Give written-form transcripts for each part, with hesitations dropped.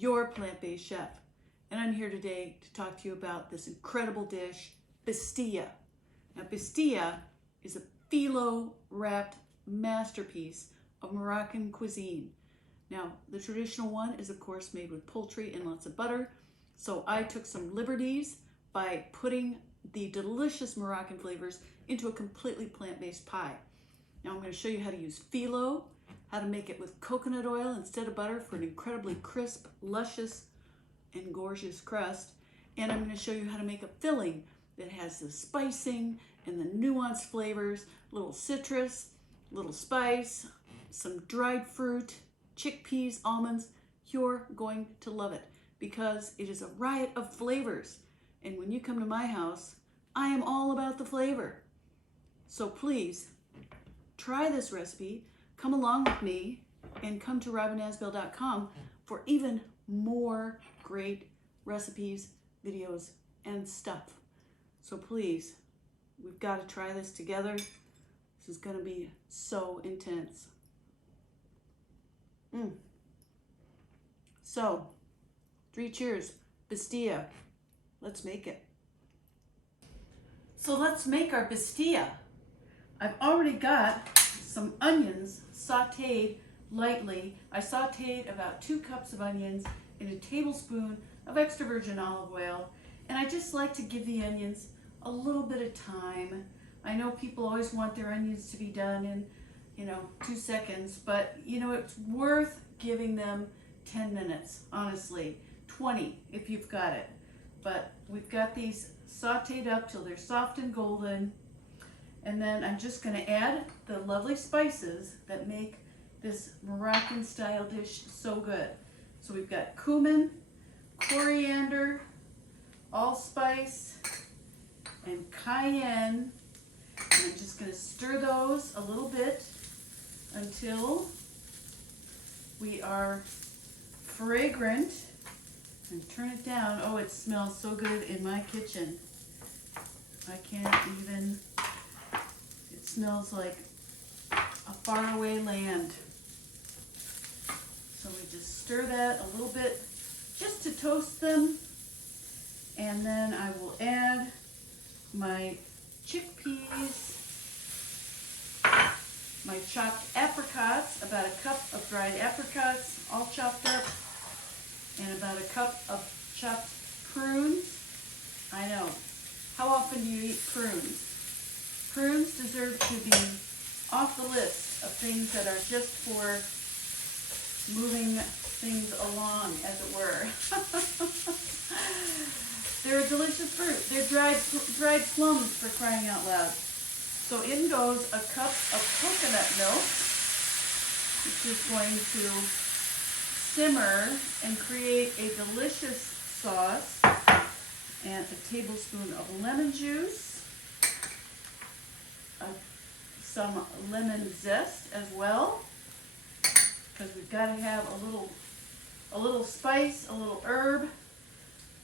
your plant-based chef. And I'm here today to talk to you about this incredible dish, pastilla. Now, pastilla is a filo wrapped masterpiece of Moroccan cuisine. Now, the traditional one is of course made with poultry and lots of butter. So I took some liberties by putting the delicious Moroccan flavors into a completely plant-based pie. Now I'm going to show you how to use filo, how to make it with coconut oil instead of butter for an incredibly crisp, luscious, and gorgeous crust. And I'm going to show you how to make a filling that has the spicing and the nuanced flavors, little citrus, little spice, some dried fruit, chickpeas, almonds. You're going to love it because it is a riot of flavors. And when you come to my house, I am all about the flavor. So please try this recipe, come along with me, and come to robinasbell.com for even more great recipes, videos, and stuff. So please, we've got to try this together. This is going to be so intense. So, 3 cheers, pastilla. Let's make it. So let's make our pastilla. I've already got some onions sauteed lightly. I sauteed about 2 cups of onions in a tablespoon of extra virgin olive oil. And I just like to give the onions a little bit of time. I know people always want their onions to be done in, 2 seconds, but it's worth giving them 10 minutes, honestly. 20 if you've got it. But we've got these sauteed up till they're soft and golden. And then I'm just going to add the lovely spices that make this Moroccan style dish so good. So we've got cumin, coriander, allspice, and cayenne. And I'm just going to stir those a little bit until we are fragrant. And turn it down. Oh, it smells so good in my kitchen. I can't even, it smells like a faraway land. So we just stir that a little bit just to toast them. And then I will add my chickpeas, my chopped apricots, about a cup of dried apricots, all chopped up, and about a cup of chopped prunes. I know. How often do you eat prunes? Prunes deserve to be off the list of things that are just for moving things along, as it were. They're a delicious fruit. They're dried plums, for crying out loud. So in goes a cup of coconut milk, which is going to simmer and create a delicious sauce, and a tablespoon of lemon juice, some lemon zest as well, because we've got to have a little spice, a little herb.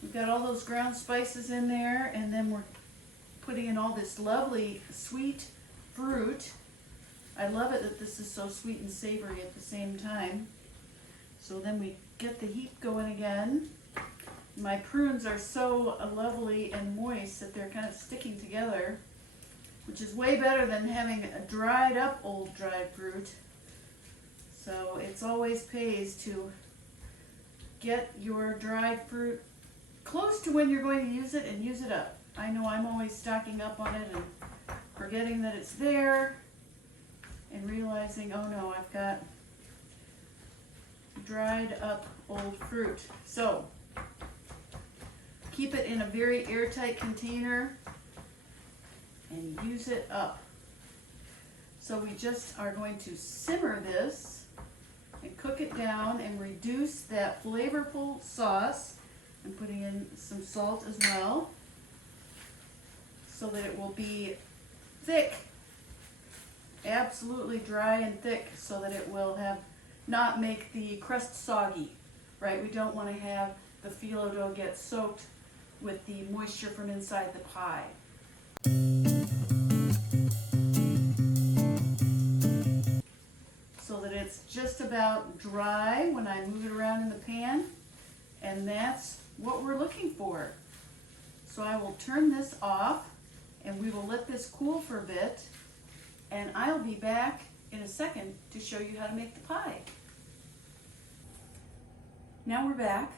We've got all those ground spices in there, and then we're putting in all this lovely sweet fruit. I love it that this is so sweet and savory at the same time. So then we get the heat going again. My prunes are so lovely and moist that they're kind of sticking together, which is way better than having a dried up old dried fruit. So it's always pays to get your dried fruit close to when you're going to use it and use it up. I know I'm always stocking up on it and forgetting that it's there and realizing, oh no, I've got dried up old fruit. So keep it in a very airtight container and use it up. So we just are going to simmer this and cook it down and reduce that flavorful sauce. I'm putting in some salt as well so that it will be thick, absolutely dry and thick, so that it will not make the crust soggy, right? We don't want to have the filo dough get soaked with the moisture from inside the pie. So that it's just about dry when I move it around in the pan. And that's what we're looking for. So I will turn this off and we will let this cool for a bit, and I'll be back in a second to show you how to make the pie. Now we're back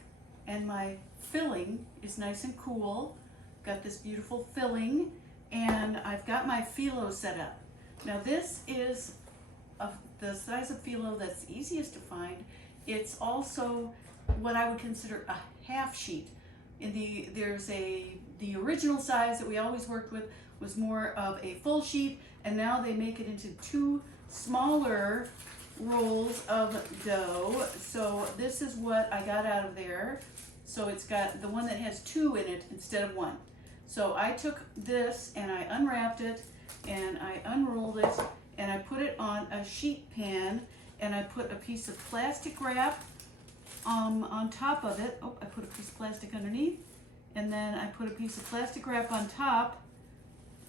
and my filling is nice and cool. Got this beautiful filling and I've got my filo set up. Now this is the size of filo that's easiest to find. It's also what I would consider a half sheet. There's the original size that we always worked with was more of a full sheet, and now they make it into 2 smaller rolls of dough. So this is what I got out of there. So it's got the one that has 2 in it instead of 1. So I took this and I unwrapped it and I unrolled it and I put it on a sheet pan and I put a piece of plastic wrap on top of it. Oh, I put a piece of plastic underneath, and then I put a piece of plastic wrap on top,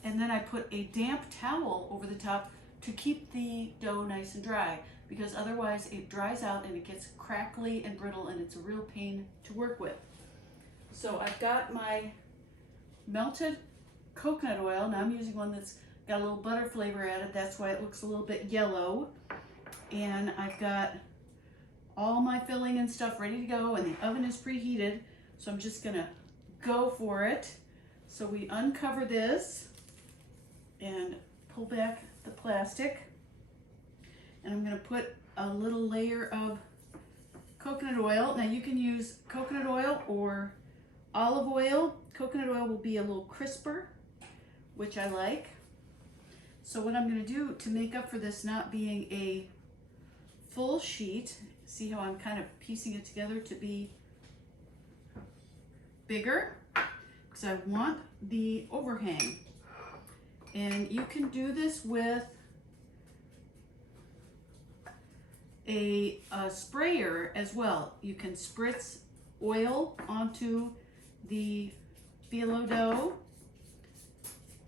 and then I put a damp towel over the top to keep the dough nice and dry, because otherwise it dries out and it gets crackly and brittle and it's a real pain to work with. So I've got my melted coconut oil. Now I'm using one that's got a little butter flavor added. That's why it looks a little bit yellow. And I've got all my filling and stuff ready to go, and the oven is preheated. So I'm just gonna go for it. So we uncover this and pull back the plastic, and I'm gonna put a little layer of coconut oil. Now you can use coconut oil or olive oil. Coconut oil will be a little crisper, which I like. So what I'm gonna do to make up for this not being a full sheet, see how I'm kind of piecing it together to be bigger, because I want the overhang. And you can do this with a sprayer as well. You can spritz oil onto the filo dough,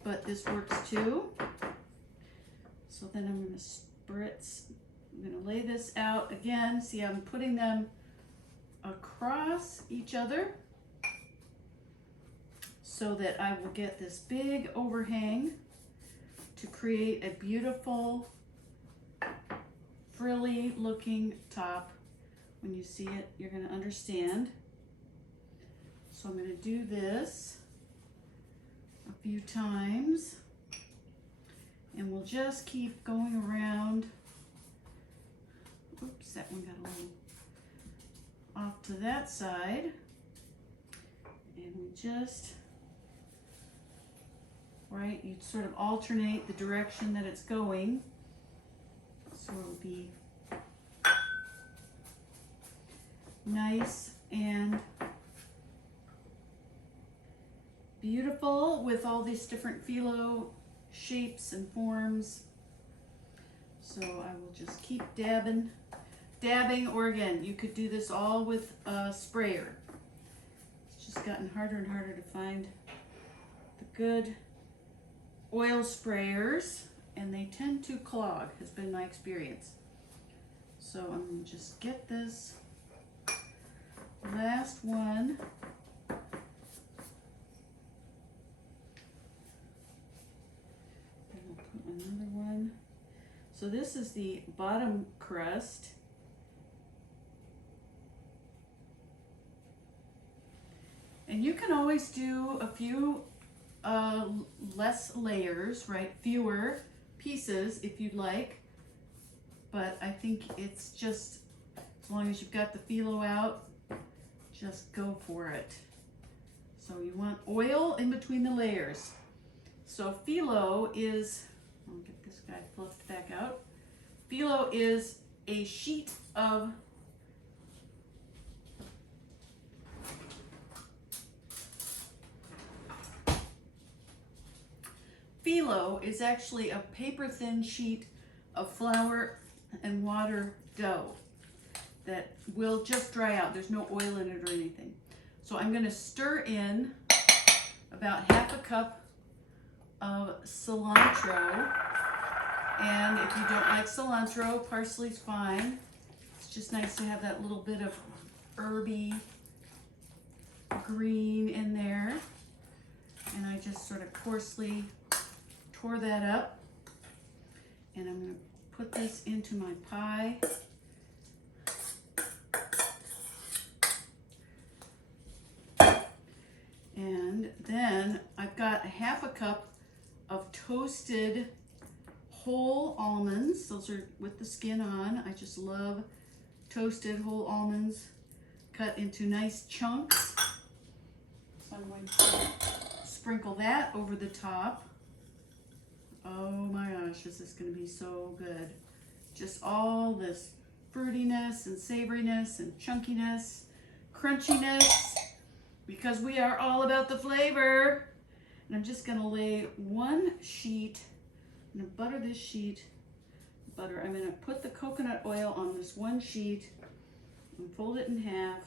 but this works too. So then I'm going to spritz, I'm going to lay this out again. See, I'm putting them across each other so that I will get this big overhang to create a beautiful frilly looking top. When you see it, you're going to understand. So I'm going to do this a few times, and we'll just keep going around. Oops, that one got a little off to that side. And we just, right, you sort of alternate the direction that it's going. So it'll be nice and beautiful with all these different filo shapes and forms. So I will just keep dabbing, or again, you could do this all with a sprayer. It's just gotten harder and harder to find the good oil sprayers, and they tend to clog, has been my experience. So I'm going to just get this last one. And we'll put another one. So this is the bottom crust. And you can always do a few less layers, right? Fewer pieces if you'd like, but I think it's just, as long as you've got the filo out, just go for it. So you want oil in between the layers. So filo is, I'll get this guy fluffed back out. Filo is a sheet of Filo is actually a paper-thin sheet of flour and water dough that will just dry out. There's no oil in it or anything. So I'm going to stir in about half a cup of cilantro. And if you don't like cilantro, parsley's fine. It's just nice to have that little bit of herby green in there. And I just sort of coarsely tore that up. And I'm going to put this into my pie. And then I've got 1/2 cup of toasted whole almonds. Those are with the skin on. I just love toasted whole almonds cut into nice chunks. So I'm going to sprinkle that over the top. Oh my gosh, this is going to be so good. Just all this fruitiness and savoriness and chunkiness, crunchiness, because we are all about the flavor. And I'm just going to lay 1 sheet. I'm going to butter this sheet. I'm going to put the coconut oil on this 1 sheet and fold it in half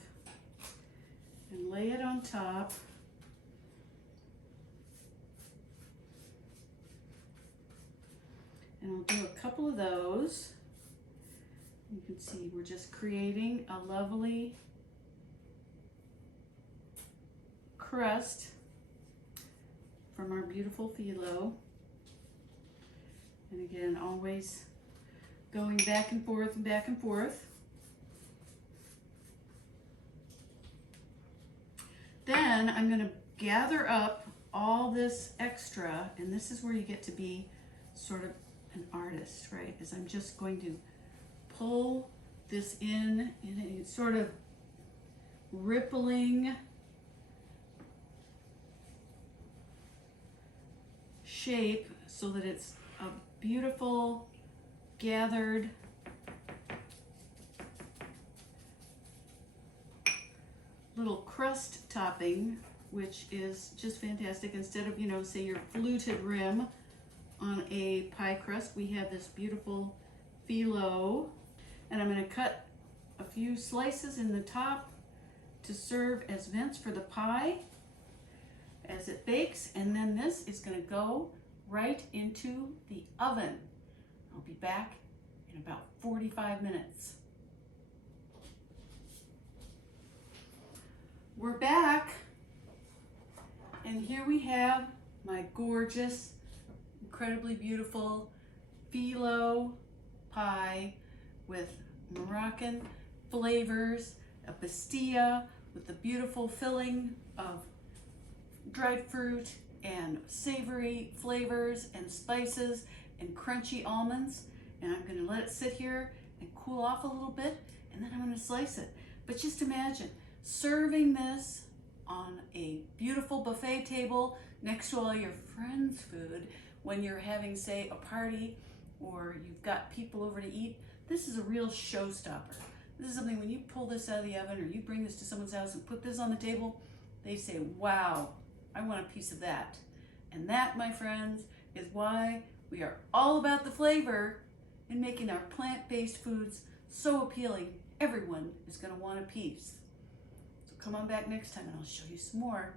and lay it on top. And I'll do a couple of those. You can see we're just creating a lovely crust from our beautiful filo. And again, always going back and forth and back and forth. Then I'm going to gather up all this extra, and this is where you get to be sort of an artist, right? As I'm just going to pull this in a sort of rippling shape so that it's a beautiful gathered little crust topping, which is just fantastic. Instead of, you know, say your fluted rim on a pie crust, we have this beautiful filo. And I'm going to cut a few slices in the top to serve as vents for the pie as it bakes. And then this is going to go right into the oven. I'll be back in about 45 minutes. We're back, and here we have my gorgeous, incredibly beautiful filo pie with Moroccan flavors, a pastilla with the beautiful filling of dried fruit and savory flavors and spices and crunchy almonds. And I'm going to let it sit here and cool off a little bit, and then I'm going to slice it. But just imagine serving this on a beautiful buffet table next to all your friends' food when you're having, say, a party or you've got people over to eat. This is a real showstopper. This is something when you pull this out of the oven or you bring this to someone's house and put this on the table, they say, wow, I want a piece of that. And that, my friends, is why we are all about the flavor and making our plant-based foods so appealing. Everyone is going to want a piece. So come on back next time and I'll show you some more.